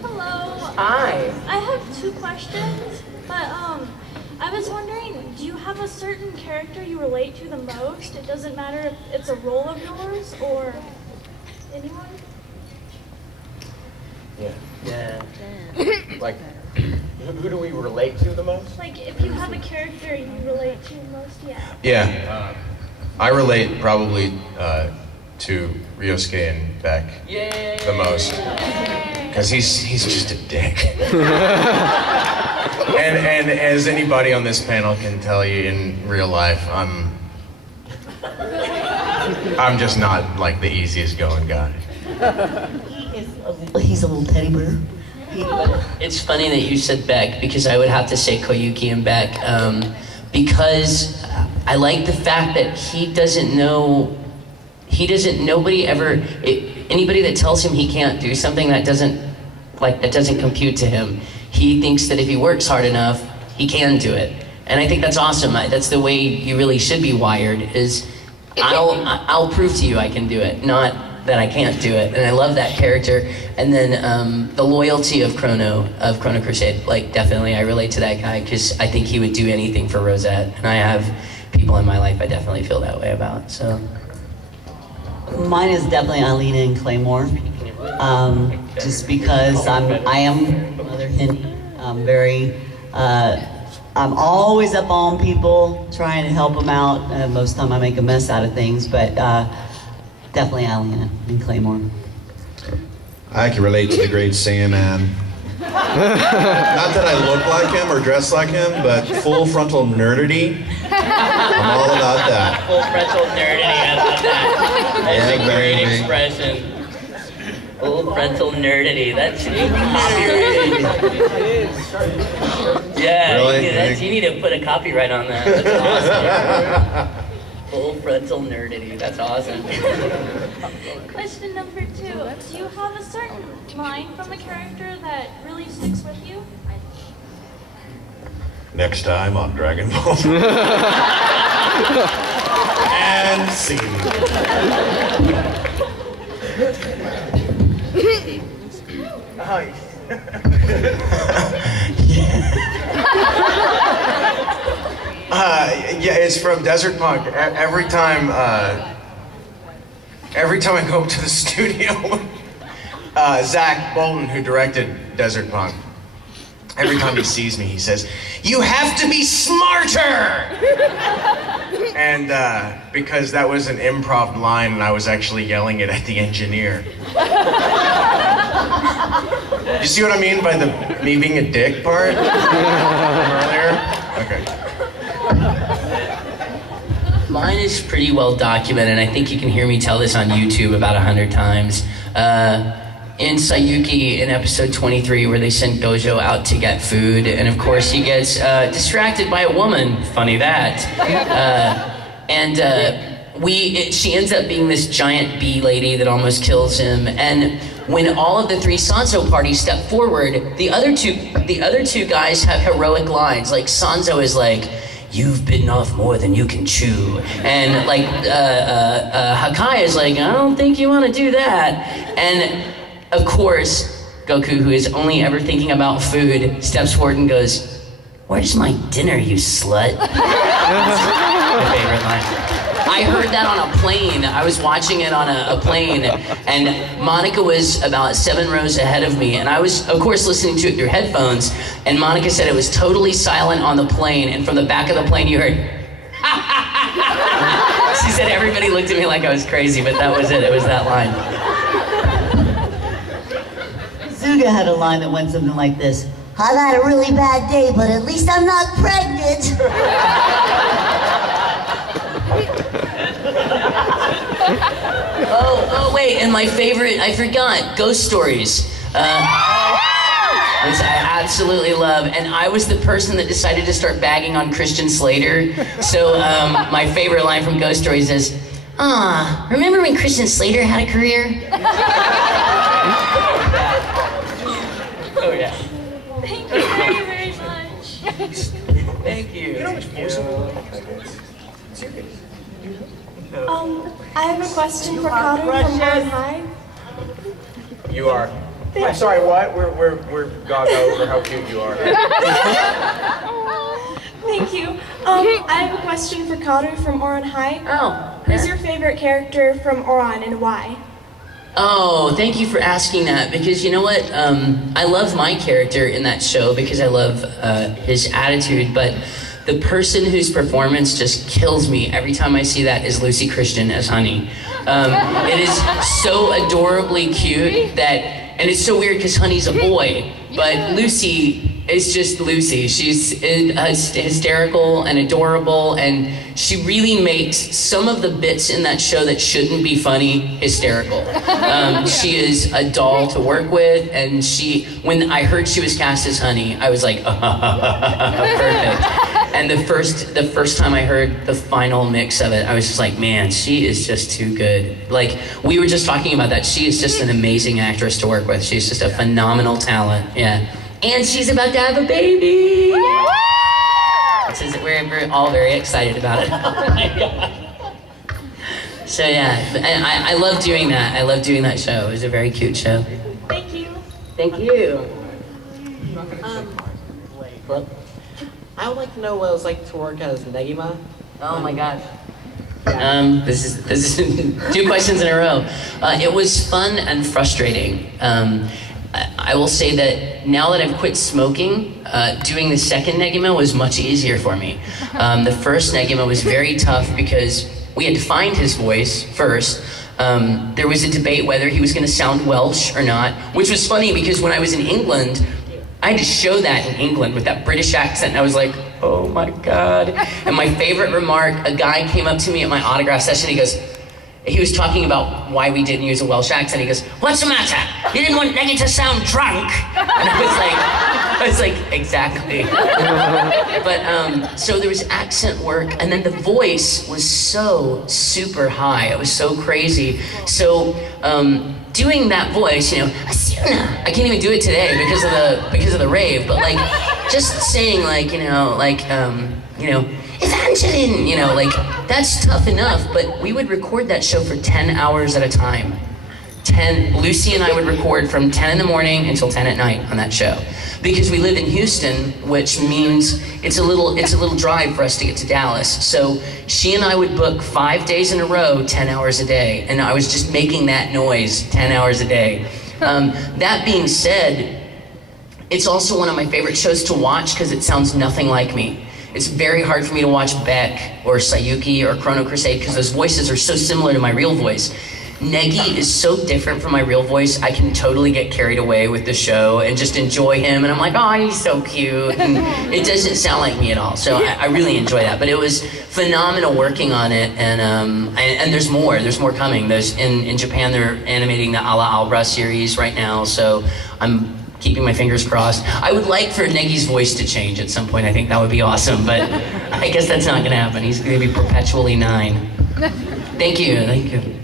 Hello. Hi. I have two questions, but I was wondering, do you have a certain character you relate to the most? It doesn't matter if it's a role of yours or anyone? Yeah. Like, who do we relate to the most? Like, if you have a character you relate to most, yeah. Yeah. I relate probably to Ryosuke and Beck the most. Because he's just a dick. and as anybody on this panel can tell you in real life, I'm just not like the easiest going guy. He's a little teddy bear. It's funny that you said Beck, because I would have to say Koyuki and Beck, because I like the fact that anybody that tells him he can't do something, that doesn't compute to him. He thinks that if he works hard enough, he can do it. And I think that's awesome. That's the way you really should be wired, is I'll prove to you I can do it, not that I can't do it. And I love that character. And then the loyalty of Chrono Crusade, like, definitely I relate to that guy, because I think he would do anything for Rosette. And I have people in my life I definitely feel that way about, so. Mine is definitely Alina and Claymore. Just because I am Mother Henny. I'm always up on people, trying to help them out. Most of the time I make a mess out of things, but definitely Alina and Claymore. I can relate to the great Sandman. Not that I look like him or dress like him, but full frontal nerdity. I'm all about that. Full frontal nerdity, I love that. That's a great expression. Full frontal nerdity, that should be copyrighted. Yeah, Really? You need to put a copyright on that. That's awesome. Full frontal nerdity, that's awesome. Question number 2, do you have a certain line from a character that really sticks with you? Next time on Dragon Ball. And scene. Yeah, it's from Desert Punk. Every time I go up to the studio, Zach Bolton, who directed Desert Punk, every time he sees me, he says, "You have to be smarter!" And because that was an improv line, and I was actually yelling it at the engineer. You see what I mean by me being a dick part earlier? Okay. Mine is pretty well documented. I think you can hear me tell this on YouTube about 100 times. In Sayuki, in episode 23, where they send Gojo out to get food, and of course he gets distracted by a woman. Funny that. She ends up being this giant bee lady that almost kills him. And when all of the 3 Sanzo parties step forward, the other two guys have heroic lines. Like Sanzo is like, "You've bitten off more than you can chew," and like Hakai is like, "I don't think you want to do that." And of course, Goku, who is only ever thinking about food, steps forward and goes, "Where's my dinner, you slut?" That's my favorite line. I heard that on a plane. I was watching it on a plane, and Monica was about 7 rows ahead of me, and I was, of course, listening to it through headphones, and Monica said it was totally silent on the plane, and from the back of the plane you heard, she said everybody looked at me like I was crazy, but that was it. It was that line. Zuga had a line that went something like this: "I've had a really bad day, but at least I'm not pregnant." Oh, wait, and my favorite, I forgot, Ghost Stories. Which I absolutely love, and I was the person that decided to start bagging on Christian Slater. So my favorite line from Ghost Stories is, remember when Christian Slater had a career? Oh yeah. Thank you very, very much. Thank you. You know how much voice I have a question for Connor from High. You are. I'm sorry, what? We're gaga over how cute you are. Thank you. I have a question for Karu from Oran High. Oh. Who's your favorite character from Oran and why? Oh, thank you for asking that, because you know what? I love my character in that show because I love his attitude, but the person whose performance just kills me every time I see that is Lucy Christian as Honey. It is so adorably cute and it's so weird because Honey's a boy, but Lucy is just Lucy. She's hysterical and adorable, and she really makes some of the bits in that show that shouldn't be funny hysterical. She is a doll to work with, and when I heard she was cast as Honey, I was like, perfect. And the first time I heard the final mix of it, I was just like, man, she is just too good. Like, we were just talking about that. She is just an amazing actress to work with. She's just a phenomenal talent, yeah. And she's about to have a baby! We're all very excited about it. Oh my God. So yeah, and I love doing that. I love doing that show. It was a very cute show. Thank you. Thank you. I would like to know what it was like to work as Negima. Oh my gosh. This is 2 questions in a row. It was fun and frustrating. I will say that now that I've quit smoking, doing the second Negima was much easier for me. The first Negima was very tough because we had to find his voice first. There was a debate whether he was going to sound Welsh or not, which was funny because when I was in England, I had to show that in England with that British accent, and I was like, oh my God. And my favorite remark, a guy came up to me at my autograph session, he was talking about why we didn't use a Welsh accent. He goes, what's the matter? You didn't want Neggy to sound drunk? And I was like, exactly. But, so there was accent work, and then the voice was so super high. It was so crazy. So, doing that voice, you know, I can't even do it today because of the rave, but like, just saying like, Evangeline, that's tough enough, but we would record that show for 10 hours at a time. Lucy and I would record from 10 in the morning until 10 at night on that show. Because we live in Houston, which means it's a little drive for us to get to Dallas. So she and I would book 5 days in a row, 10 hours a day, and I was just making that noise 10 hours a day. That being said, it's also one of my favorite shows to watch because it sounds nothing like me. It's very hard for me to watch Beck or Sayuki or Chrono Crusade because those voices are so similar to my real voice. Neggy is so different from my real voice, I can totally get carried away with the show and just enjoy him, and I'm like, oh, he's so cute, and it doesn't sound like me at all, so I really enjoy that. But it was phenomenal working on it, and there's more coming. In Japan, they're animating the Ala Albra series right now, so I'm keeping my fingers crossed. I would like for Neggy's voice to change at some point. I think that would be awesome, but I guess that's not going to happen. He's going to be perpetually 9. Thank you.